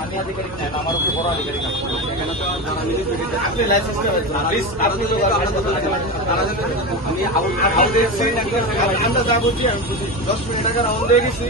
আমি আধিকারিক নেন আমার উপর বড় আধিকারিক আপনি লাইসেন্স আপনি আমি আমরা দশ মিনিট আগে রাউন্ড দিয়ে গেছি